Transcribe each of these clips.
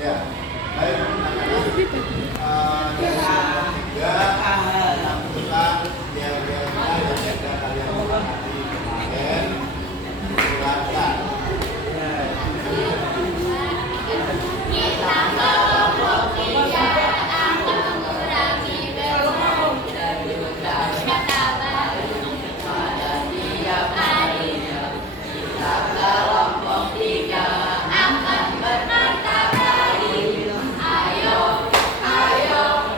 Ya, baik anak-anak. Dari kelompok 3, alhamdulillah dia yang ada kalian sepakati kemarin silakan. Kita kelompok 3 akan mengurangi beban dan juga kata baik pada tiap hari. Kita kelompok 3 akan bernada baik. Ayo, ayo.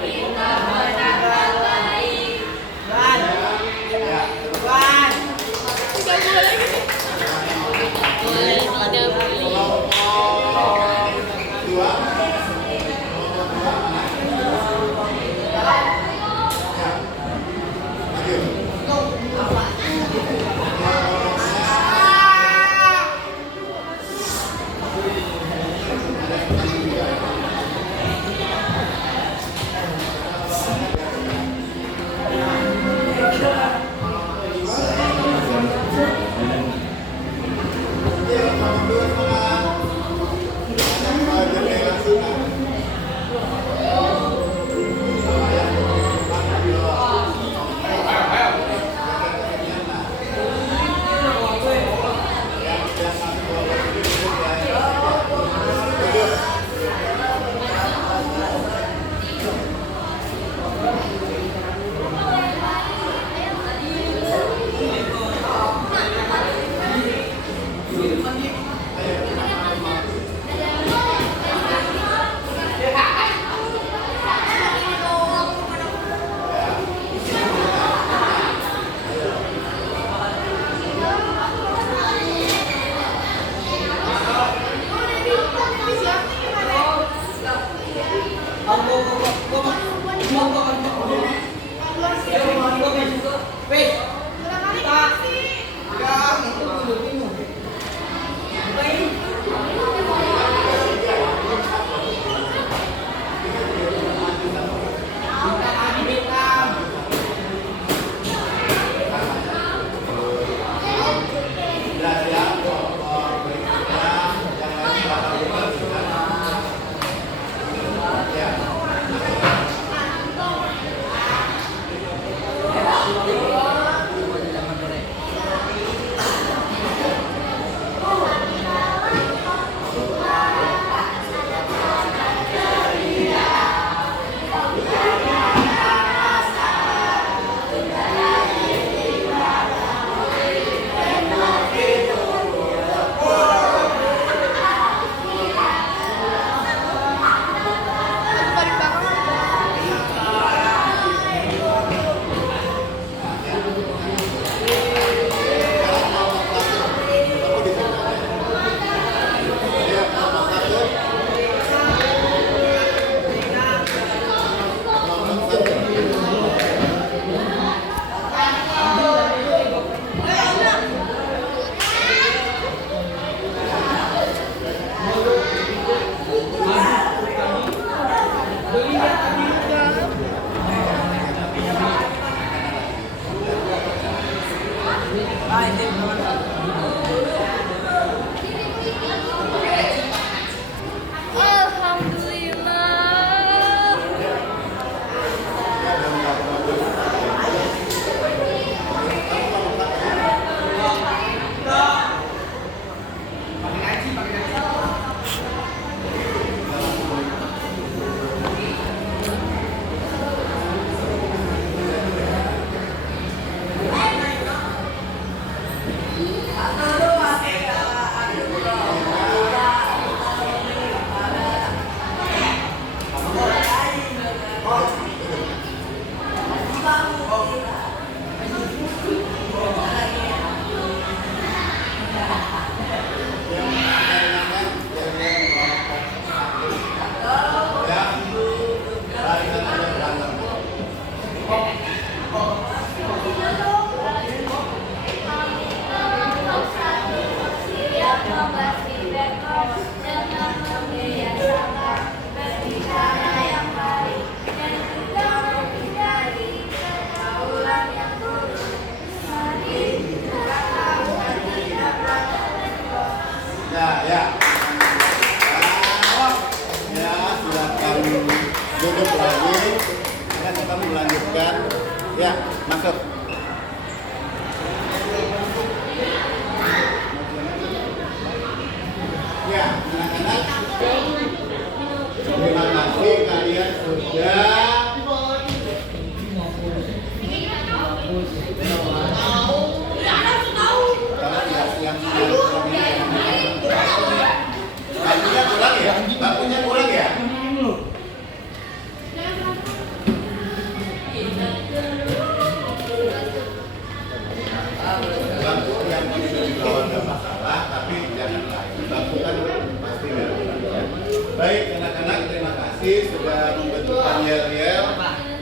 Baik, anak-anak, terima kasih sudah membentukkan yel-yel.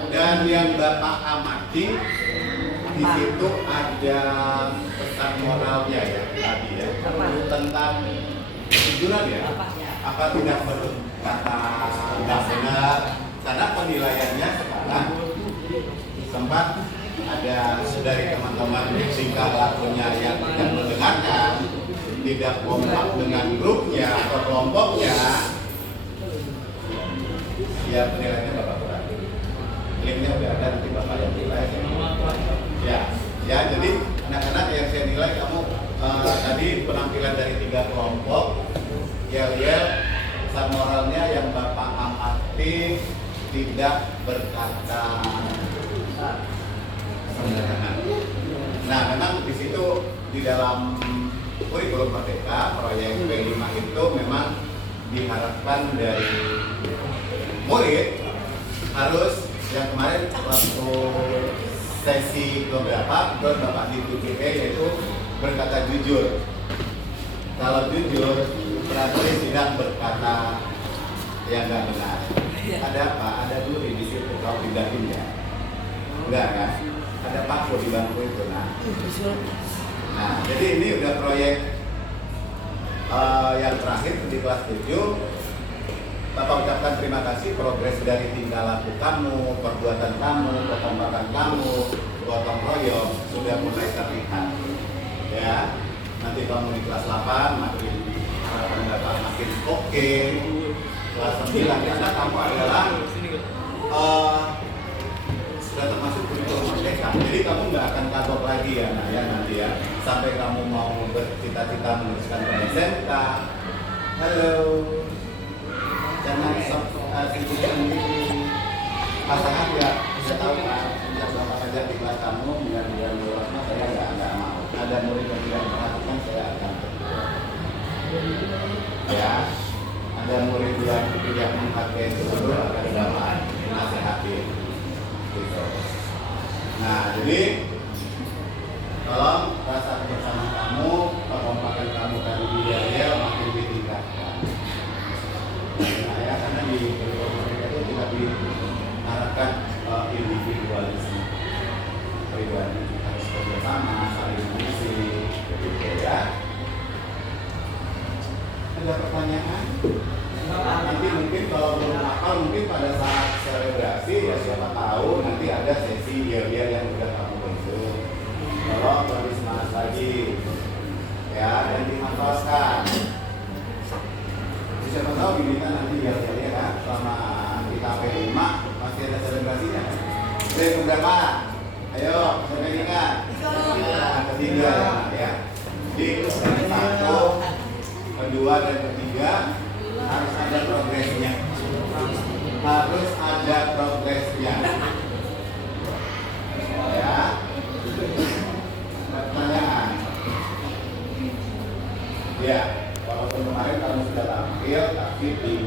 Dan yang Bapak amati di situ ada pesan moralnya ya tadi ya tentang kejujuran ya. Apa tidak berkata tidak benar? Karena penilaiannya sekarang sempat ada dari teman-teman tingkah lakunya yang tidak mendengarkan, tidak kompak dengan grupnya atau kelompoknya. Ya penilaiannya Bapak kurang. Linknya udah ada, nanti Bapak yang nilai. Ya, jadi anak-anak yang saya nilai kamu tadi penampilan dari 3 kelompok, yel-yel, pesan moralnya yang Bapak amati tidak berkata sembarangan. Nah, memang di situ di dalam kurikulum Merdeka proyek P5 itu memang diharapkan dari murid harus yang kemarin waktu sesi beberapa Bapak di TGP yaitu berkata jujur. Kalau jujur berarti tidak berkata yang nggak benar. Ada apa? Ada duri di situ. Kalau pindahin ya, enggak kan? Ada paku di bangku itu. Nah, jadi ini udah proyek yang terakhir di kelas 7. Bapak ucapkan terima kasih progres dari tingkah laku kamu, perbuatan kamu, kekompakan kamu, gotong royong sudah mulai terlihat. Ya, nanti kamu di kelas 8 makin harapan Bapak makin oke. Kelas 9 karena kamu adalah sudah termasuk kurikulum Merdeka. Jadi kamu nggak akan kagok lagi ya, nah ya nanti ya sampai kamu mau bercita-cita meneruskan ke SMK. Halo. Jangan sibukkan diri pasangan ya, bisa tahu kan sejak Bapak ajar di kelas kamu dengan lurusnya saya nggak mau ada murid yang tidak memperhatikan saya akan ya ada murid yang tidak menghargai seluruh akan Bapak nasihati gitu. Nah jadi tolong rasa kebersamaan kamu, kekompakan kamu tadi dia makin ditingkatkan. Nah, ya, karena di kurikulum Merdeka itu tidak diharapkan individualisme, pribadi harus bersama, saling mengisi, gitu ya. Ada pertanyaan? Nanti mungkin kalau belum hafal, mungkin pada saat selebrasi ya siapa tahu nanti ada sesi yel-yel yang sudah kamu bentuk. Kalau lebih semangat lagi, ya dan dihafalkan. Siapa tahu diminta nanti ya kan selama kita P5 masih ada selebrasinya. Yang berapa? Ayo, siapa yang ingat? Ketiga ya. Jadi satu, kedua dan ketiga harus ada progresnya. Harus ada progresnya. Ya. Pertanyaan. Ya. Walaupun kemarin kamu sudah tampil, tapi di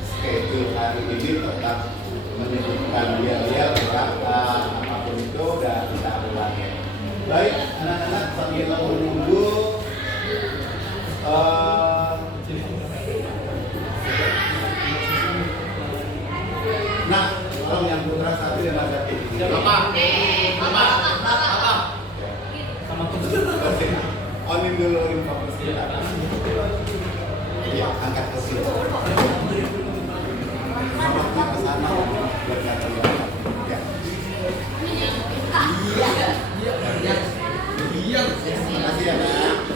schedule hari ini tetap menyebutkan yel-yel apapun itu dan tidak ulangi. Baik, anak-anak sambil menunggu nah, kalau yang putra satu dan ada tiga. Bapak. Sama tuh. Onin dulu informasi kita. Iya, angkat ke sini. Sama ke sana, berkata ya. Iya. Terima kasih ya, Nak.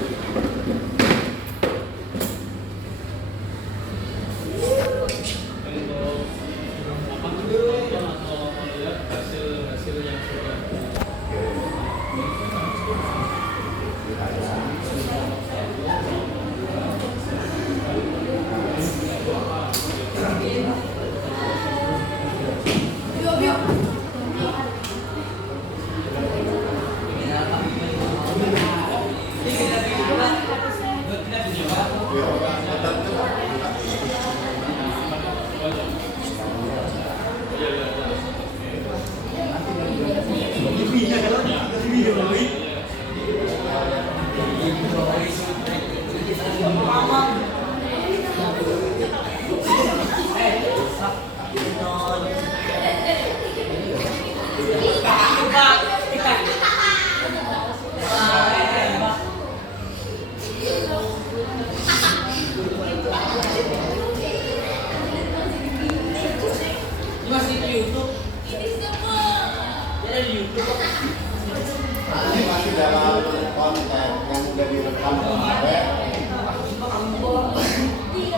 Masih di YouTube. Ada di YouTube. Ini masih dalam konten yang udah direkam kemarin.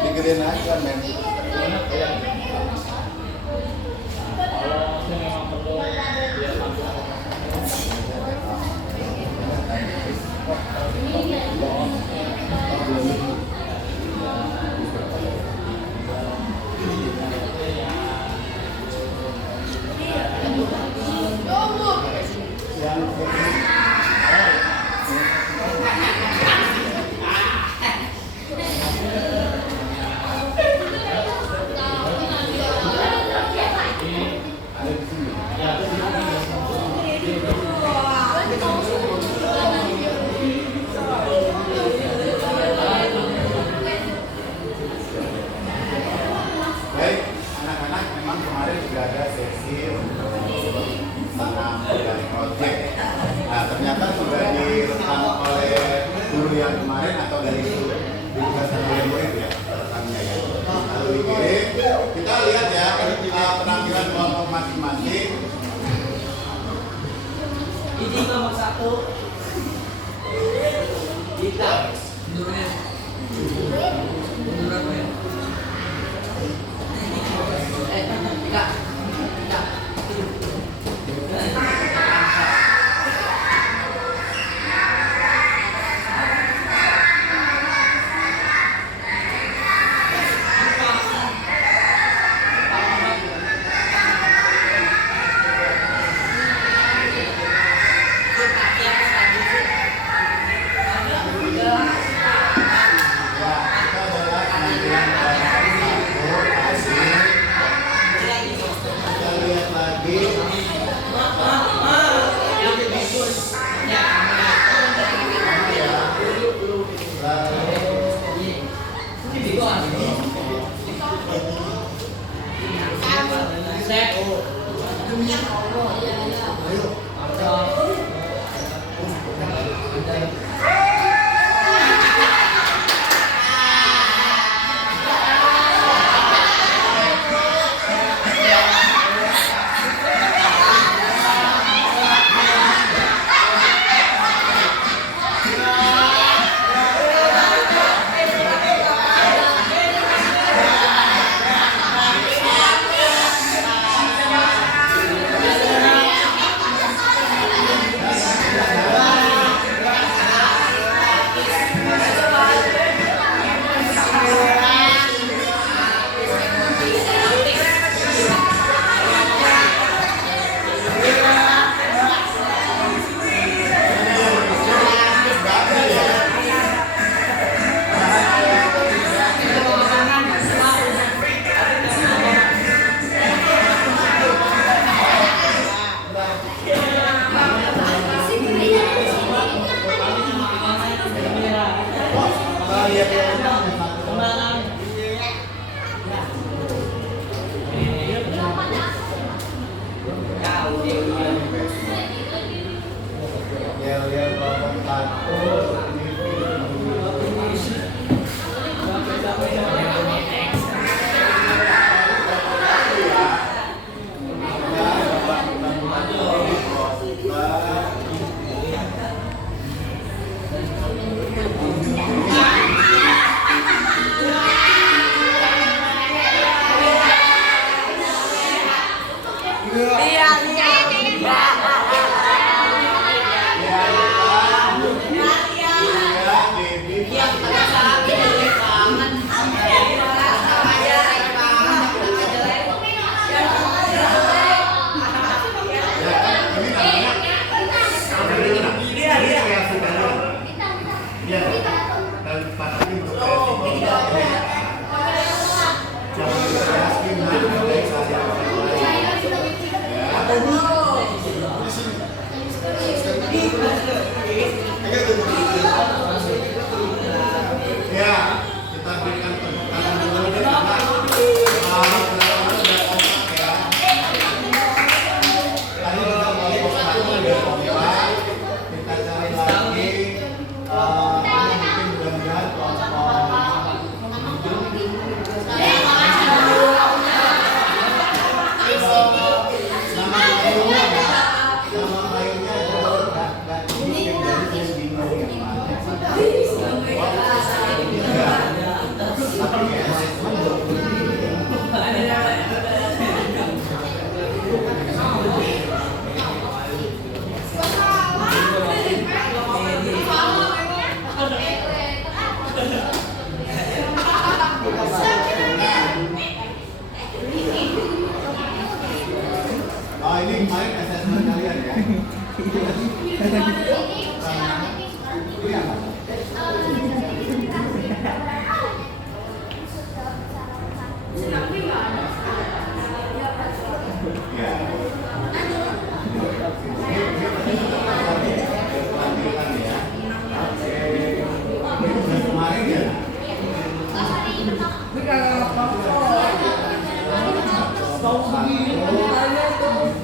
Digedein aja men. Baik, anak-anak memang kemarin juga ada sesi untuk tentang dari project. Nah, ternyata sudah direkam oleh guru yang kemarin atau dari ditugaskan oleh murid ya, rekamnya ya. Lalu dikirim, kita lihat ya penampilan kelompok masing-masing. Ini nomor 1. Kita mundurnya. Mundur apa ya? Kak.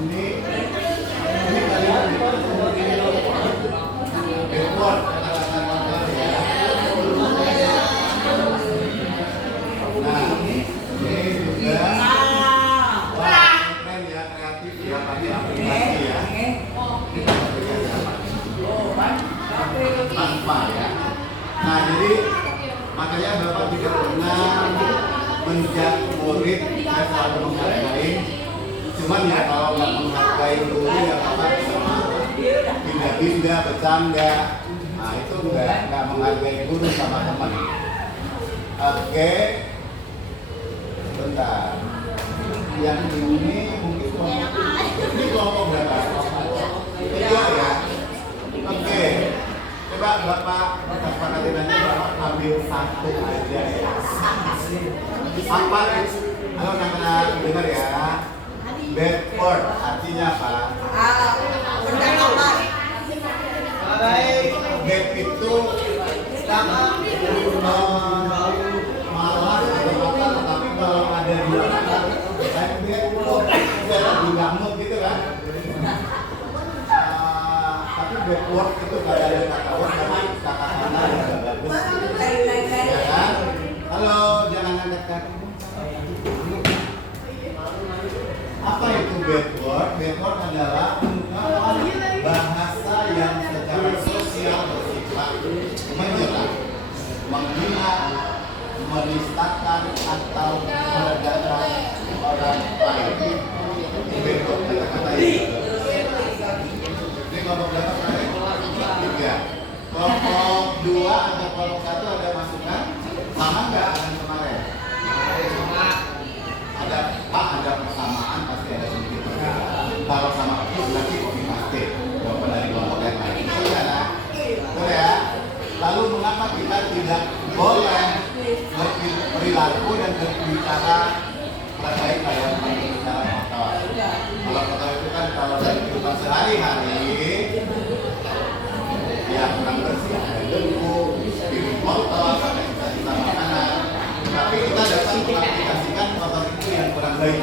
ini kalian backward kata-kata kotor ya. Nah, ini juga keren ya, kreatif ya, pakai aplikasi ya. Ini aplikasi apa? Tanpa ya. Nah, jadi makanya Bapak tidak pernah menjat murid, saya selalu menghargai. Cuman ya kalau nggak menghargai guru ya Bapak pindah-pindah, bercanda. Nah itu nggak menghargai guru sama teman. Oke, bentar. Yang ini mungkin kelompok berapa? Tiga ya. Oke. Coba Bapak sepakatin aja, Bapak ambil satu aja ya. Apa? Halo anak-anak dengar ya. Backward artinya apa? Back itu malas atau apa, tetapi kalau ada dua kata, backward itu juga mood gitu kan? Tapi backward itu kalau ada kata word, tapi kata-kata yang gak bagus. Ya kan? Halo, jangan angkat kaki. Apa itu backward? Backward adalah ungkapan bahasa yang secara sosial bersifat menyerang, menghina, menistakan atau merendahkan orang lain. Ini backward kata-kata itu. Ini kelompok berapa kali? 3. Kelompok 2 atau kelompok 1 ada masukan? Sama nggak dengan kemarin? Ada persamaan, pasti ada sedikit perbedaan. Kalau sama itu berarti copy paste walaupun dari kelompok yang lain. Betul ya? Betul ya? Lalu mengapa kita tidak boleh berperilaku dan berbicara terkait pada berbicara kotor? Kalau kotor itu kan kalau dari kehidupan sehari-hari ya kurang bersih, ada debu, piring kotor, ada sisa-sisa makanan. Tapi kita dapat mengaplikasikan kotor itu yang kurang baik,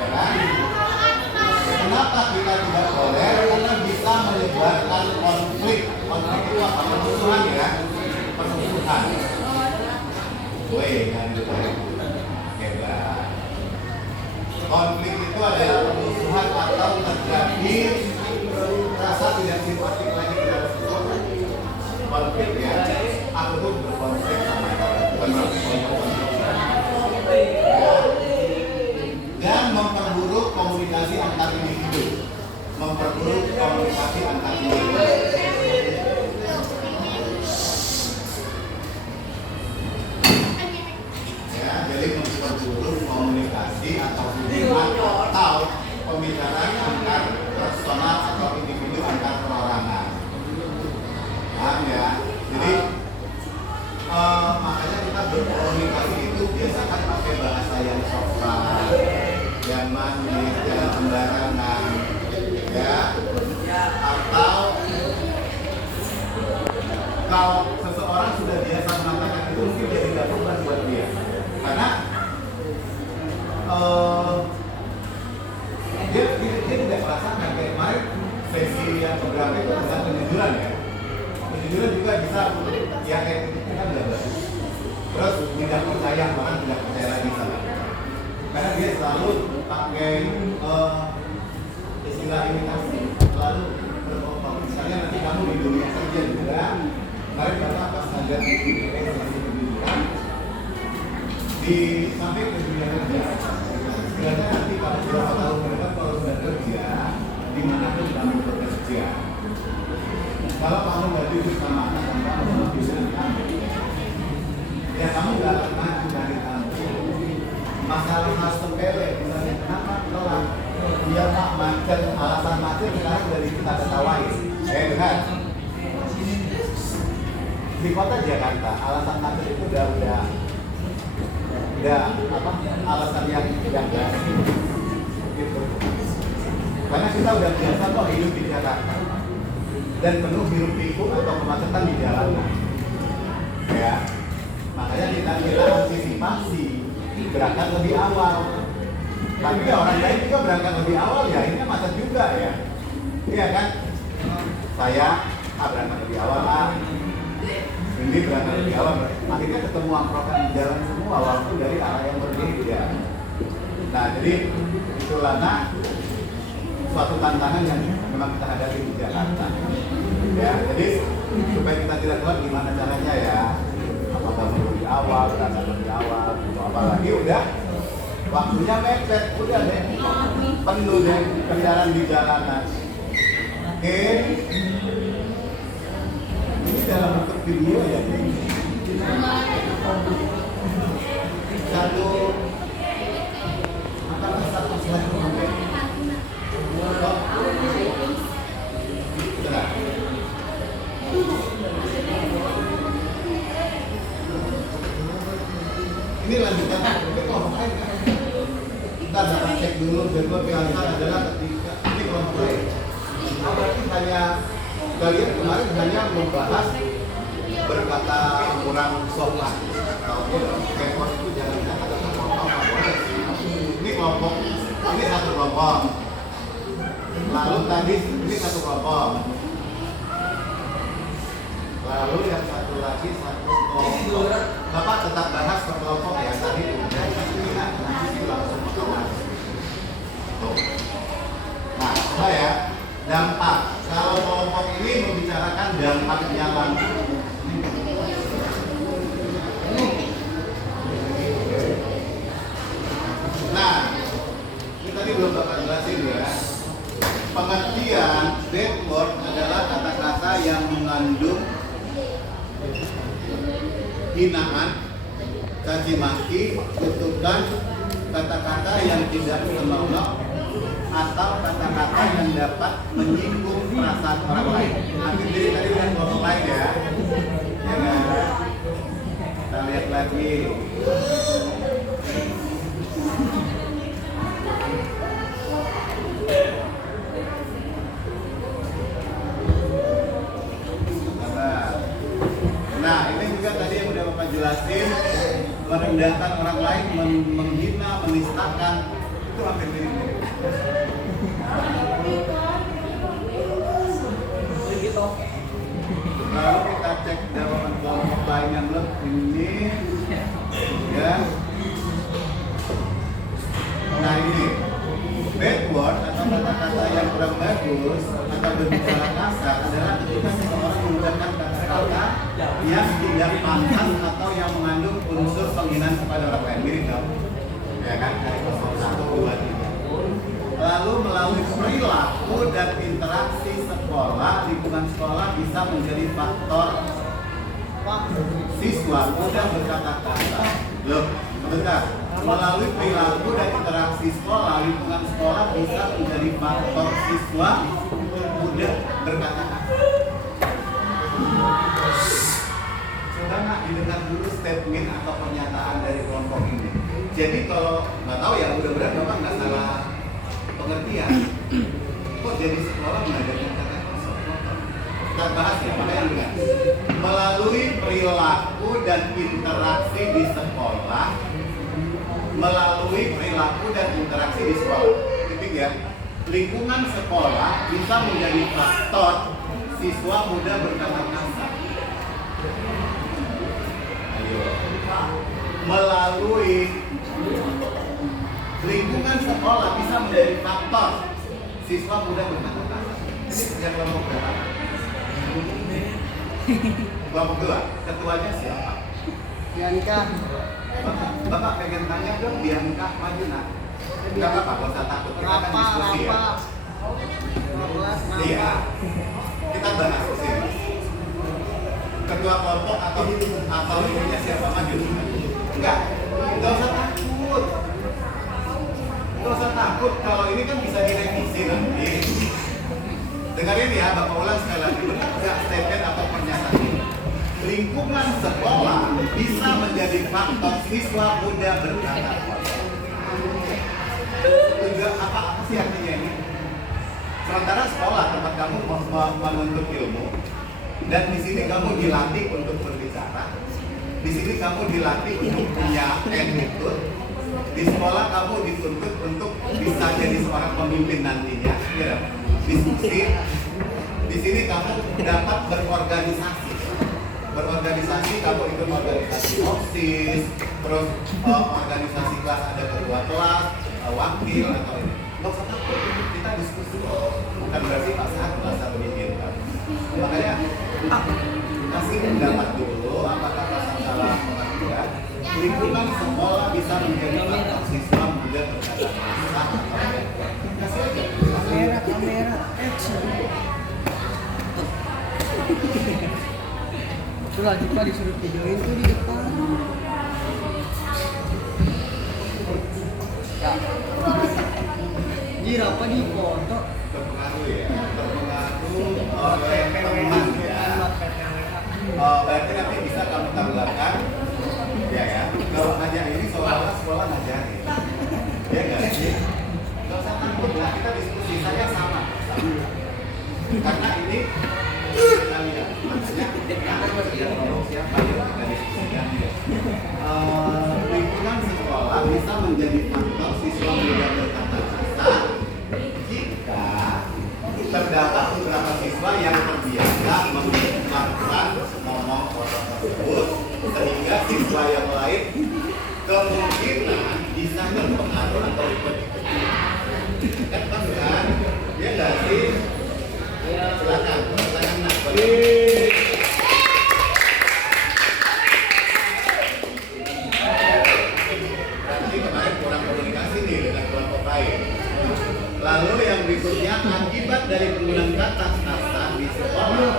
ya kan? Kenapa kita tidak boleh? Karena bisa menyebarkan konflik. Konflik itu apa? Permusuhan ya, permusuhan. Woi, kan gitu. Hebat. Konflik itu adalah permusuhan atau terjadi rasa tidak simpatik lagi terhadap seseorang. Konflik ya, aku tuh berkonflik sama dan memperburuk komunikasi antar individu, memperburuk komunikasi antar individu. Ya, jadi memperburuk komunikasi atau hubungan atau pembicaraan antar personal atau individu antar perorangan. Paham ya? Jadi makanya kita berkomunikasi itu biasakan pakai bahasa yang sopan, yang manis, jangan sembarangan, ya. Atau kalau seseorang sudah biasa mengatakan itu mungkin jadi nggak beban buat dia, karena dia tidak merasakan kayak kemarin sesi yang keberapa itu tentang penjujuran ya. Penjujuran juga bisa ya kayak gitu kan nggak bagus. Terus tidak percaya, bahkan tidak percaya lagi sama. Karena dia selalu pakai istilah imitasi, selalu berbohong. Misalnya nanti kamu di dunia kerja juga, kemarin karena pas ada di pendidikan, di sampai ke dunia kerja, sebenarnya nanti kalau beberapa tahun ke depan kalau sudah kerja, dimanapun kamu bekerja, kalau kamu nggak jujur sama anak dan kamu jujur dengan kamu, ya kamu nggak akan maju dari kamu. Masalah sepele, misalnya kenapa telat? Dia pak macet, alasan macet sekarang dari kita ketawain. Dengar. Di kota Jakarta, alasan macet itu udah apa? Alasan yang basi. Gitu. Karena kita udah biasa kok hidup di Jakarta dan penuh hiruk pikuk atau kemacetan di jalanan. Ya, makanya kita antisipasi berangkat lebih awal. Tapi orang lain juga berangkat lebih awal ya, ini macet juga ya. Iya kan? Saya berangkat lebih awal, ini berangkat lebih awal. Akhirnya ketemu angkrokan di jalan semua, walaupun dari arah yang berbeda. Nah, jadi itulah suatu tantangan yang memang kita hadapi di Jakarta. Ya, jadi supaya kita tidak tahu gimana caranya ya, apakah lebih awal, berangkat lebih awal, apalagi udah waktunya mepet, udah deh penuh deh kendaraan di jalanan. Oke, ini dalam bentuk video ya. Satu slide sampai. Ini lanjutan, ini kelompok lain kan? Kita dapat cek dulu, jadwal pilihan adalah ketika ini kelompok lain. Berarti hanya kalian kemarin hanya membahas berkata kurang sopan. Kalau kelompok itu jangan kata kelompok, ini kelompok, ini satu kelompok. Lalu tadi ini satu kelompok. Lalu yang satu lagi satu kelompok. Bapak tetap bahas ke kelompok ya tadi udah nanti langsung kelas. Nah, coba ya dampak. Kalau kelompok ini membicarakan dampaknya langsung. Nah, ini tadi belum Bapak jelasin ya. Pengertian bad word adalah kata-kata yang mengandung hinaan, caci maki, kutukan, kata-kata yang tidak senonoh, atau kata-kata yang dapat menyinggung perasaan orang lain. Nanti jadi tadi lihat kelompok lain ya. Ya kan? Kita lihat lagi. Nah, ini juga tadi yang udah Bapak jelasin, merendahkan orang lain, menghina, menistakan, itu hampir mirip-mirip. Lalu kita cek jawaban kelompok lain yang lebih ini, ya. Nah ini, bad word atau kata-kata yang kurang bagus atau berbicara kasar adalah ketika seseorang menggunakan kata-kata yang tidak pantas atau yang mengandung unsur penghinaan kepada orang lain. Mirip dong, ya kan? Dari kelompok 1, 2, 3. Lalu melalui perilaku dan interaksi sekolah, lingkungan sekolah bisa menjadi faktor siswa mudah berkata-kata. Loh, sebentar. Melalui perilaku dan interaksi sekolah, lingkungan sekolah bisa menjadi faktor siswa mudah berkata-kata. Coba nak didengar dulu statement atau pernyataan dari kelompok ini. Jadi kalau nggak tahu ya, mudah-mudahan Bapak nggak salah pengertian. Kok jadi sekolah mengajarkan kata-kata? Kita bahas ya, makanya dengar. Melalui perilaku dan interaksi di sekolah, melalui perilaku dan interaksi di sekolah. Titik ya. Lingkungan sekolah bisa menjadi faktor siswa mudah berkata kasar. Ayo. Melalui lingkungan sekolah bisa menjadi faktor siswa mudah berkata kasar. Ini kerja kelompok berapa? Kelompok 2. Ketuanya siapa? Bianca. Bapak pengen tanya dong, Bianca maju nak. Enggak apa-apa, gak usah takut. Kita akan diskusi ya. 15 Iya. Kita bahas di sini. Ketua kelompok atau ininya siapa maju? Enggak. Enggak usah takut. Enggak usah takut. Kalau ini kan bisa direvisi nanti. Dengarin ya, Bapak ulang sekali lagi. Benar nggak statement atau pernyataan ini? Lingkungan sekolah bisa menjadi faktor siswa mudah berkata kasar. Tujuan apa sih artinya ini? Sementara sekolah tempat kamu menuntut ilmu, dan di sini kamu dilatih untuk berbicara, di sini kamu dilatih untuk punya attitude, di sekolah kamu dituntut untuk bisa jadi seorang pemimpin nantinya, ya, diskusi. Di sini kamu dapat berorganisasi. Berorganisasi, kamu ikut organisasi OSIS, terus organisasi kelas ada ketua kelas, wakil atau ini. Nggak usah takut, kita diskusi. Bukan berarti Pak Sahat merasa menginginkan. Makanya kasih pendapat dulu, apakah Pak Sahat salah atau tidak. Lingkungan sekolah bisa menjadi faktor siswa muda berkata masa atau tidak. Kasih aja. Kamera, action. Itu lagi Pak disuruh videoin tuh di depan. Ya. Jir apa di foto? Terpengaruh ya, terpengaruh oleh teman ya. Berarti nanti bisa kamu tambahkan, ya. Kalau ngajak ini seolah-olah sekolah ngajarin, ya nggak sih? Nggak usah takut lah, kita diskusi saya sama. Karena ini kita lihat, maksudnya siapa yang kita diskusikan ya. Lingkungan sekolah bisa menjadi faktor siswa muda berkata kasar jika terdapat beberapa siswa yang terbiasa menggunakan ngomong orang tersebut, sehingga siswa yang lain kemungkinan bisa terpengaruh atau ikut-ikut. Kan? Ya nggak sih? Silakan, nak. Berarti kemarin kurang komunikasi nih dengan kelompok lain. Lalu yang berikutnya, akibat dari penggunaan kata kasar di sekolah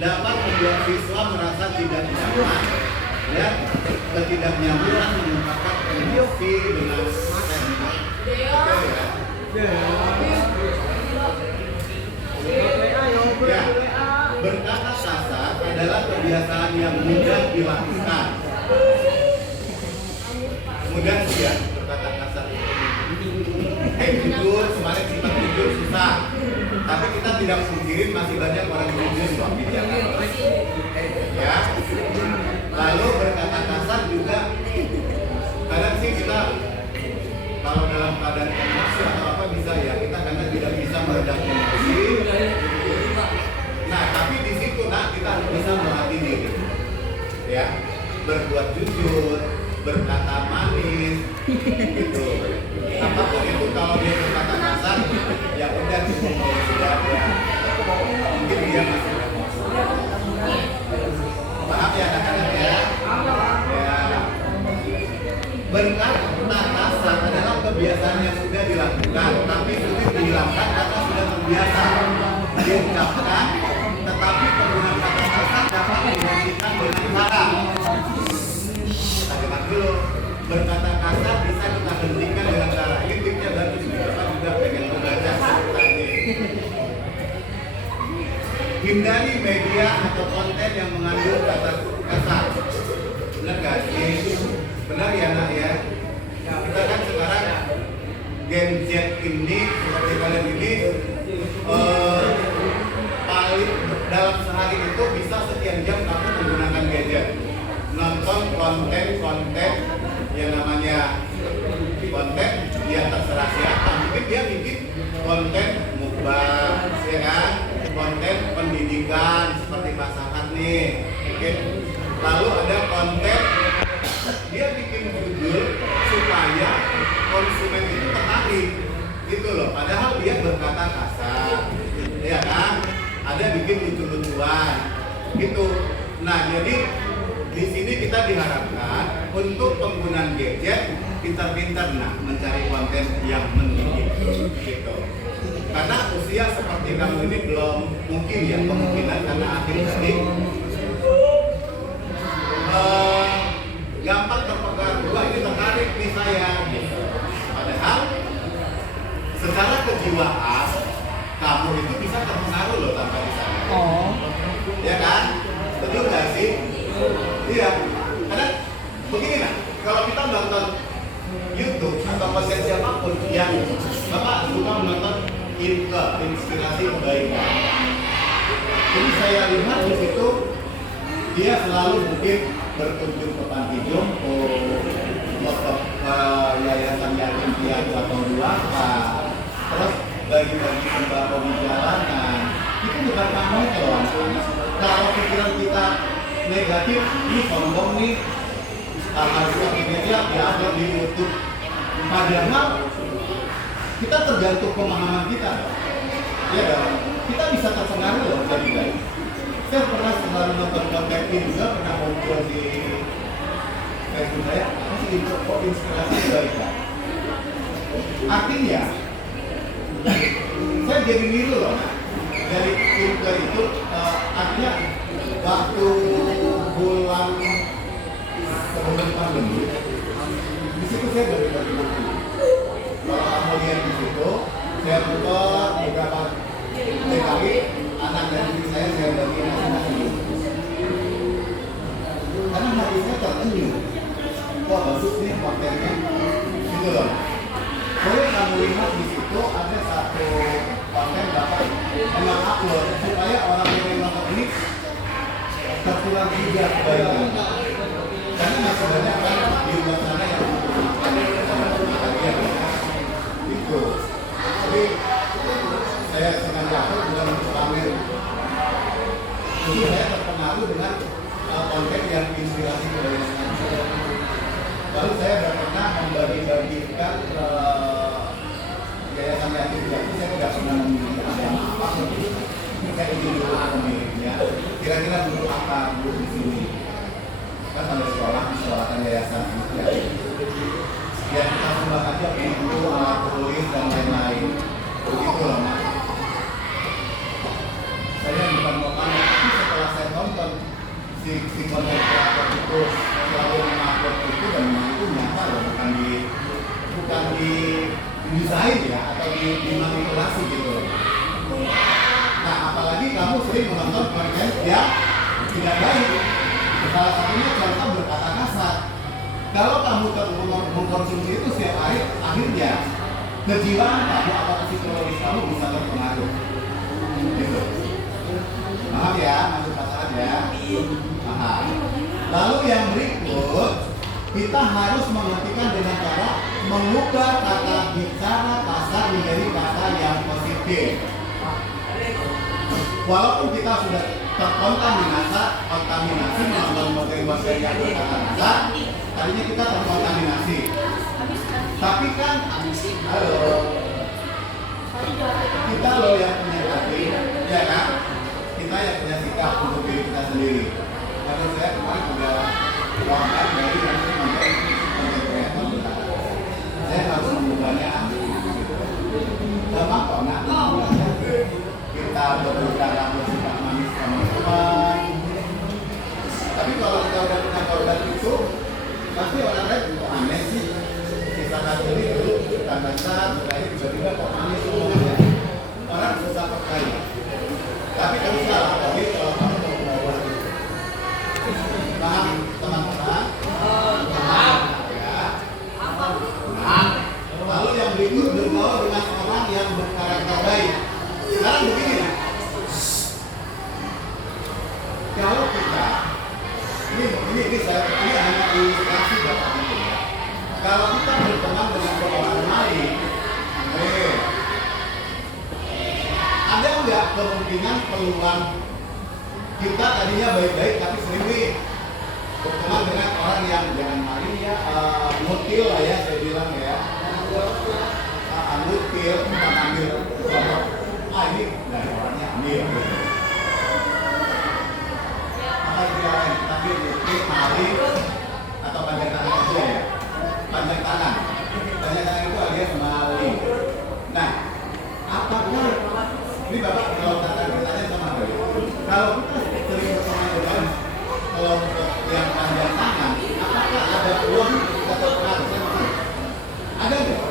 dapat membuat siswa merasa tidak nyaman dan ketidaknyamanan mengungkapkan emosi dengan sehat. Oke ya? Ya, berkata kasar adalah kebiasaan yang mudah dilakukan. Mudah sih ya berkata kasar. Jujur, kemarin sifat jujur susah. Tapi kita tidak pungkirin masih banyak orang jujur loh di Jakarta. Ya. Lalu berkata kasar juga kadang sih kita kalau dalam keadaan emosi atau apa bisa ya, kita karena tidak bisa meredam emosi. Nah, tapi di situ kita harus bisa melatih diri. Ya, berbuat jujur, berkata manis, gitu. Apapun itu kalau dia berkata kasar, ya udah sudah ya. Mungkin dia masih emosi. Maaf ya anak-anak ya. Berkata kasar adalah kebiasaan yang sudah dilakukan, tapi sulit dihilangkan karena sudah terbiasa diucapkan. Tetapi penggunaan kata kasar dapat digantikan dengan cara. Kita dengar dulu. Berkata kasar bisa kita hentikan dengan cara. Ini tipnya bagus. Kita juga pengen membaca ceritanya. Hindari media atau konten yang mengandung kata kasar. Benar gak sih? Benar ya nak ya? Kita kan sekarang Gen Z ini, seperti kalian ini paling dalam sehari itu bisa sekian jam kamu menggunakan gadget, nonton konten yang namanya konten, ya terserah siapa. Mungkin dia bikin konten mukbang, ya kan? Konten pendidikan seperti Pak Sahat nih, mungkin. Lalu ada konten dia bikin judul supaya konsumen itu tertarik, gitu loh. Padahal dia berkata kasar, ya kan? Ada bikin lucu-lucuan, gitu. Nah, jadi di sini kita diharapkan untuk penggunaan gadget pintar-pintar mencari konten yang mendidik, gitu. Karena usia seperti kamu ini belum mungkin ya kemungkinan karena akhir tadi gampang terpengaruh. Wah, ini tertarik nih saya, gitu. Padahal secara kejiwaan kamu itu bisa terpengaruh loh tanpa disadari. Oh. Ya kan? Betul nggak sih? Iya. Karena begini nah, kalau kita nonton YouTube atau konten siapapun yang Bapak suka menonton inspirasi kebaikan. Jadi saya lihat di situ dia selalu mungkin berkunjung ke panti jompo, ke yayasan yatim piatu atau duafa, bagi-bagi sembako di jalanan, itu bukan pamer loh. Kalau pikiran kita negatif, ini sombong nih, harus di media, diupload di YouTube. Padahal kita tergantung pemahaman kita, ya dong. Kita bisa terpengaruh loh jadi baik. Saya pernah selalu nonton konten juga, pernah muncul di Facebook saya, masih inspirasi baik kan. Artinya, saya jadi niru loh. Dari info itu, artinya waktu bulan sebelum pandemi, di situ saya bagi-bagi buku. Kalau kamu lihat di situ, saya buka beberapa kali anak dan istri saya bagi masing-masing. Karena hati saya tertenyum. Wah bagus nih kontennya, gitu loh. Boleh kamu lihat di situ ada satu konten Bapak memang upload supaya orang yang nonton ini tertular juga kebaikan. Karena masih banyak kan di luar sana yang itu. Jadi saya sengaja upload bukan untuk pamer. Jadi saya terpengaruh dengan konten yang inspirasi kebaikan. Lalu saya pernah membagi-bagikan yayasan yatim piatu. Saya tidak pernah memiliki agama apa. Saya ingin dulu pemiliknya. Kira-kira dulu apa dulu di sini? Kan ada sekolahkan yayasan yatim. Ya kita sembah aja buku, alat tulis dan lain-lain. Begitu loh Mas. Saya bukan mau pamer, tapi setelah saya nonton si konten kreator itu selalu mengupload itu dan itu nyata loh, bukan di desain ya atau dimanipulasi gitu. Nah apalagi kamu sering menonton konten yang tidak baik. Salah satunya contoh berkata kasar. Kalau kamu mengkonsumsi itu setiap hari, akhirnya kejiwaan kamu atau psikologis kamu bisa terpengaruh. Gitu. Maaf ya, masuk pasaran ya. Paham. Lalu yang berikut, kita harus menghentikan dengan cara mengubah kata bicara kasar menjadi kata yang positif. Walaupun kita sudah terkontaminasi menonton materi-materi yang berkata kasar, tadinya kita terkontaminasi. Tapi kan, halo, kita loh yang punya hati, ya kan? Kita yang punya sikap untuk diri kita sendiri. Karena saya kemarin sudah doakan dari nanti menjadi kreator berkata, saya harus mengubahnya. Gampang kok nak? Kita berbicara bersikap manis teman-teman. Tapi kalau kita udah punya korban itu, pasti orang lain kok aneh sih. Kita kasih dulu, kita dasar, terakhir tiba-tiba kok manis semuanya. Orang susah percaya. Tapi kalau salah, tapi kalau kamu mau mengubah itu. Paham teman-teman? Paham? Ya. Paham. Lalu yang berikut bergaul dengan orang yang berkarakter baik. Sekarang begini ya. Kalau kita ini saya hanya ilustrasi Bapak Ibu ya. Kalau kita berteman dengan orang lain, ada nggak kemungkinan peluang kita tadinya baik-baik tapi sering berteman dengan orang yang jangan maling ya, mutil lah ya saya bilang ya, mutil, bukan ambil, ini dari orangnya ambil. Apa istilah lain? Tapi mutil, maling, atau panjang tangan aja ya, panjang tangan itu alias maling. Nah, apakah ini Bapak kalau bertanya sama saya, kalau kita sering bersama dengan kelompok yang panjang tangan, apakah ada peluang kita terpengaruh? Ada nggak?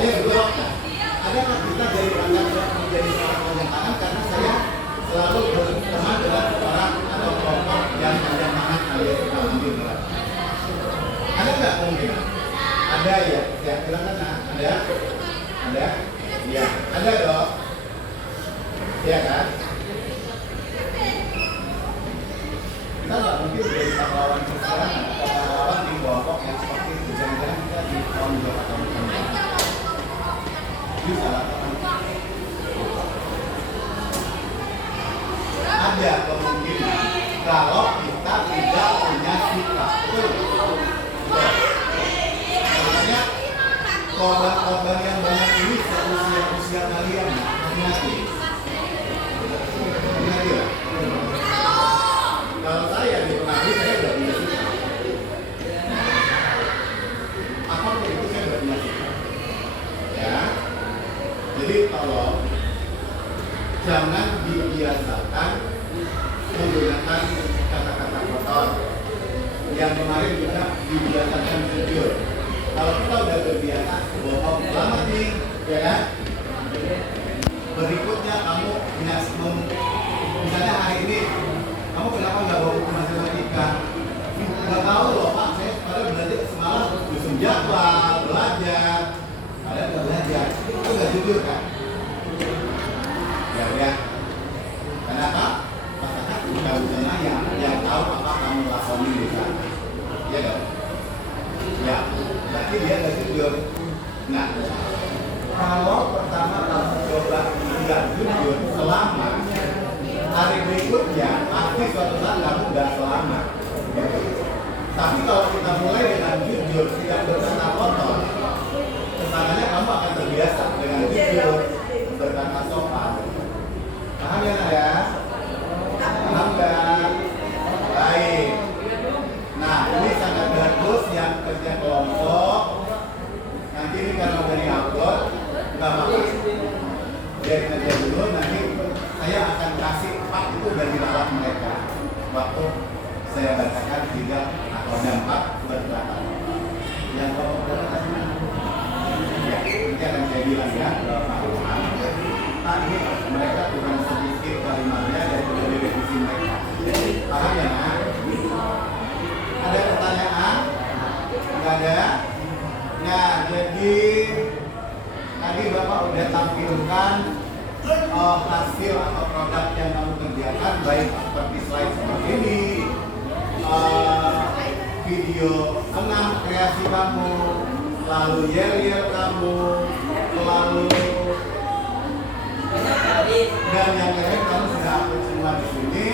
Ayo jawabkan. Adakah kita jadi menjadi seorang panjang tangan karena saya selalu berteman dengan orang atau kelompok yang panjang tangan alias kita ambil berat? Ada nggak kemungkinan? Ada ya. Ya, silakan nah. Ada? Ada? Ya, ada dong. Iya kan? Kita nggak mungkin menjadi pahlawan sosial atau pahlawan di kelompok yang seperti itu. Jangan-jangan kita di tahun 2 tahun bisa lah. korban-korban yang banyak ini usia kalian, hati-hati. Hati-hati lah. Kalau saya dipengaruhi, saya udah punya sikap. Apapun itu saya udah punya sikap. Ya. Jadi tolong jangan dibiasakan menggunakan kata-kata kotor. Yang kemarin juga dibiasakan jujur. Kalau kita udah terbiasa bohong banget nih, ya kan? Berikutnya kamu misalnya hari ini kamu kenapa nggak bawa buku matematika? Nggak tahu loh Pak, saya padahal belajar semalam dusun jadwal, belajar, padahal nggak belajar. Itu nggak jujur kan? Ya. Kenapa? Karena bukan yang tahu apa kamu lakoni di sana. Iya dong? Ya, berarti dia nggak jujur. Nah, kalau pertama kamu coba nggak jujur selama hari berikutnya, pasti suatu saat kamu nggak selamat. Tapi kalau kita mulai dengan jujur, tidak berkata kotor, kesannya kamu akan terbiasa dengan jujur, berkata sopan. Paham ya, Nak ya? Paham nggak? Baik. Nah, ini sangat bagus yang kerja kelompok. Nanti ini karena udah di-upload, nggak apa-apa. Biar kerja dulu, nanti saya akan kasih pak itu dari dalam mereka. Waktu saya bacakan 3 atau 4 berkata. Yang kelompok berkata ya, nanti akan saya bilang ya, Pak ini mereka kurang sedikit kalimatnya dan sudah direvisi mereka. Paham ya, Nak? Ada pertanyaan? Enggak ada? Nah, jadi tadi Bapak udah tampilkan hasil atau produk yang kamu kerjakan, baik seperti slide seperti ini, video 6 kreasi kamu, lalu yel-yel kamu, lalu dan yang lain kamu sudah upload semua di sini.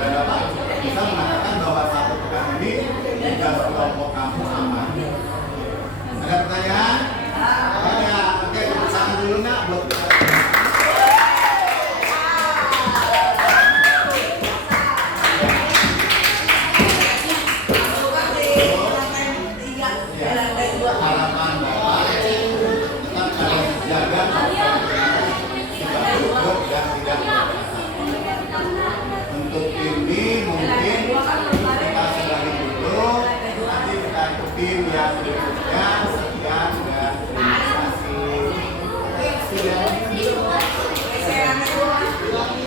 Dan Bapak bisa mengatakan bahwa satu pekan ini tugas kelompok kamu aman. Ada pertanyaan? Ada. Oke, tepuk tangan dulu Nak buat kita. Harapan Bapak tetap harus jaga sikap hidup dan tidak untuk